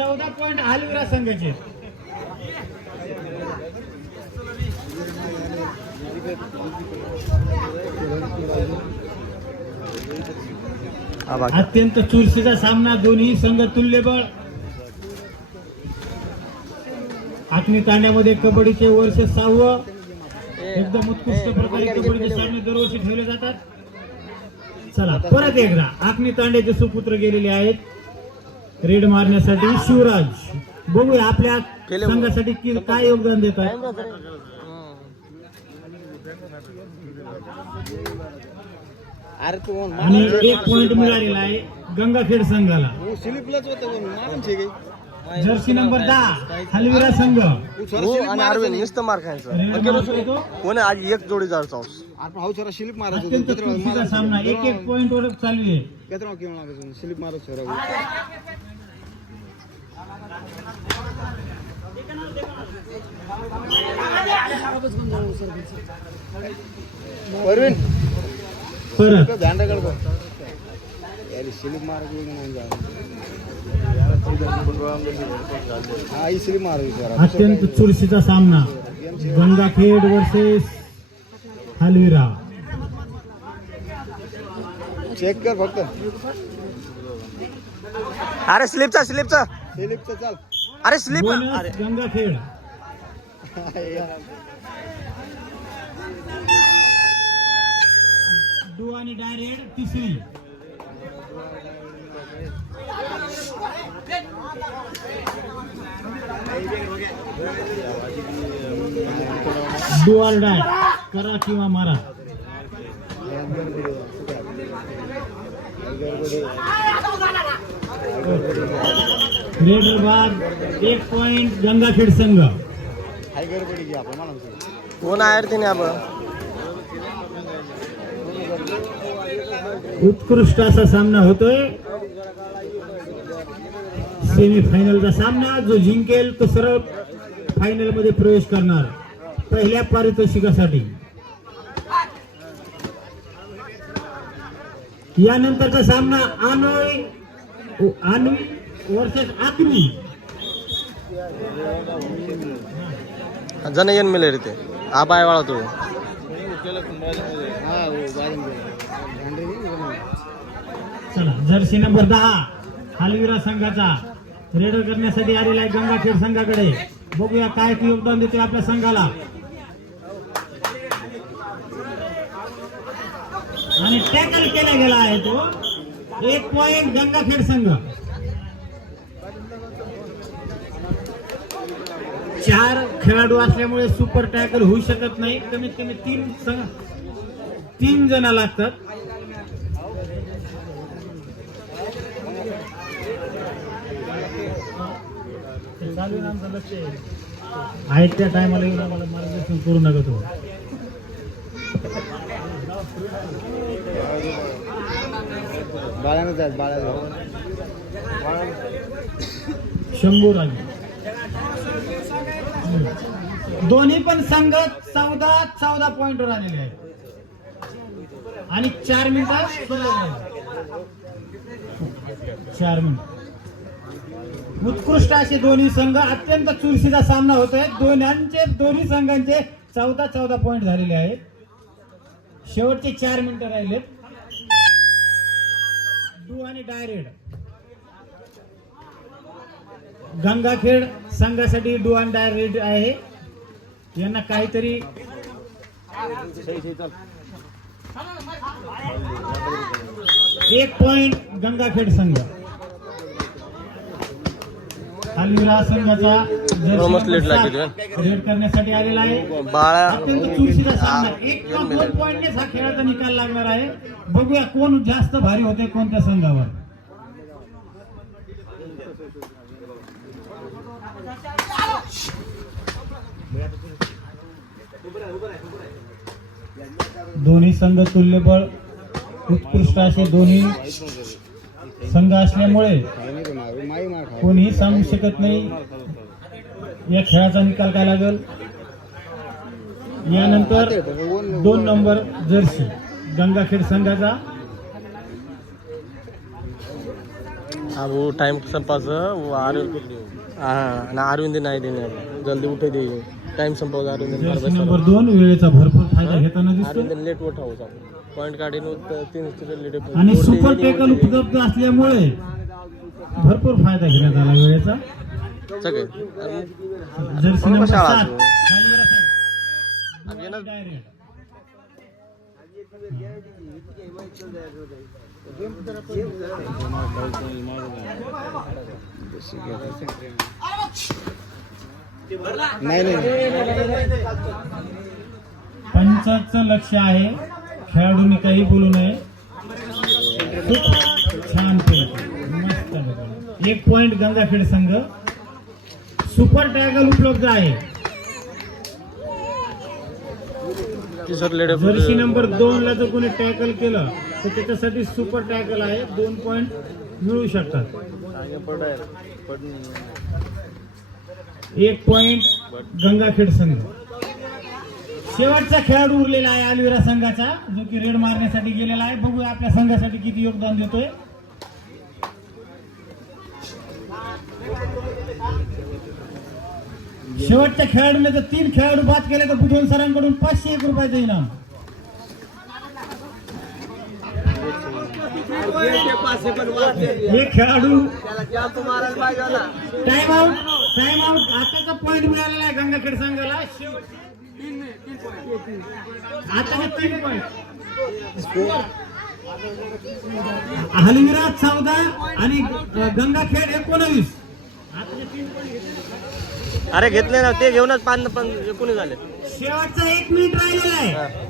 14 point हालविरा संघाचे. अत्यंत चुरशीचा सामना, दोन्ही संघ तुल्यबळ. आखणी तांड्यामध्ये कबड्डीचे वर्ष 6वं. एकदम उत्कृष्ट प्रकारे कबड्डीचे सामने दरवर्षी ठेवले जातात. चला परत एकदा आखणी तांड्याचे सुपुत्र गेलेले आहेत रेड मारण्यासाठी. शिवराज, बघूया आपल्या संघासाठी काय योगदान देत आहे. आणि 1 पॉइंट मिळालेला आहे गंगाखेड संघाला. जर्सी नंबर 10 हलविरा संघ. आज एक जोडीदार अत्यंत चुरशीचा सामना, 1-1 पॉइंट वर चालू आहे. अत्यंत चुरशीचा सामना, गंगाखेड वर्सेस हलविरा. चेक कर फक्त. अरे स्लिपचा स्लिपचं चाल. अरे स्लिप. गंगाखेड डू आणि डायरेक्ट तिसरी. डू ऑर डाय, करा किंवा मारा. रेडर बाद, 1 पॉइंट गंगाखेड संघ. कोण आहे रे आपण. उत्कृष्ट असा सामना होतोय. सेमीफायनलचा सामना, जो जिंकेल तो सरळ फायनल मध्ये प्रवेश करणार पहिल्या पारितोषिकासाठी. यानंतरचा सामना आनवी वर्सेस आखणी. जण येन मिळेल रे ते आबाय वाळा तो. चला जर्सी नंबर 10 हलविरा संघाचा रेडर करण्यासाठी आलेला आहे गंगाखेड संघाकडे. बघूया काय योगदान देते आपल्या संघाला. आणि टॅकल केला गेला आहे तो. 1 पॉइंट गंगाखेड संघ. 4 खेळाडू असल्यामुळे सुपर टॅकल होऊ शकत नाही. कमीत कमी 3 जण लागतात. आहेत त्या टायमाला येऊन आम्हाला मार्गदर्शन करू नका तो. शंभू राजे. दोन्ही पण संघ 14 पॉइंटवर आलेले आहेत आणि 4 मिनिटात 4 मिनिट. उत्कृष्ट असे दोन्ही संघ, अत्यंत चुरशीचा सामना होतोय. दोन्ही संघांचे 14 पॉइंट झालेले आहेत. शेवटचे 4 मिनिटं राहिलेत. डू आणि डायरेक्ट गंगाखेड संघासाठी डू आणि डायरेक्ट आहे. यांना काहीतरी 1 पॉइंट गंगाखेड संघ. हलविरा संघाचा रेड करण्यासाठी आलेला आहे. अत्यंत चुरशीचा सामना, 1-2 पॉइंटनेच हा खेळाचा निकाल लागणार आहे. बघूया कोण जास्त भारी होते कोणत्या संघावर. दोन्ही संघ तुल्यबळ, उत्कृष्ट असे दोन्ही संघ असल्यामुळे कोणीही सांगू शकत नाही या खेळाचा निकाल काय लागेल. यानंतर 2 नंबर जर्सी गंगाखेड संघाचा. हाँ वो टाइम संपाचं अरविंद नाही देणे जल्दी उठे दे टाइम संपवला अरविंद जर्सी नंबर 2 वेळेचा भरपूर फायदा घेताना दिसतो अरविंद लेट उठाव पॉइंट काढीन 3 लेट आणि सुपर टॅकल उपलब्ध असल्यामुळे भरपूर फायदा घेण्यात आला वेळेचा. सगळे जर्सी नंबर शाळा 7 नाही पंचाचं लक्ष आहे, खेळाडूंनी काही बोलू नये. खूप छान खेळ, मस्त. 1 पॉइंट गंगाखेड संघ. सुपर टॅकल उपलब्ध आहे. जर्सी नंबर 2 ला जर कोणी टॅकल केलं तर त्याच्यासाठी सुपर टॅकल आहे, 2 पॉइंट मिळू शकतात. 1 पॉइंट गंगाखेड संघ. शेवटचा खेळाडू उरलेला आहे अलविरा संघाचा, जो की रेड मारण्यासाठी गेलेला आहे. बघूया आपल्या संघासाठी किती योगदान देतोय. शेवटच्या खेळाडूने जर 3 खेळाडू बाद केले तर बुधवन सरांकडून 501 रुपयाचं इनाम. एक खेळाडू टाइम आउट. आताचा पॉइंट मिळालेला आहे गंगाखेड संघाला. आता 3 पॉइंट. अलविरा 14 आणि गंगाखेड 19. अरे घेतले ना ते घेऊनच 5 पण कोणी झाले. शेवटचा 1 मिनिट राहिलेला आहे.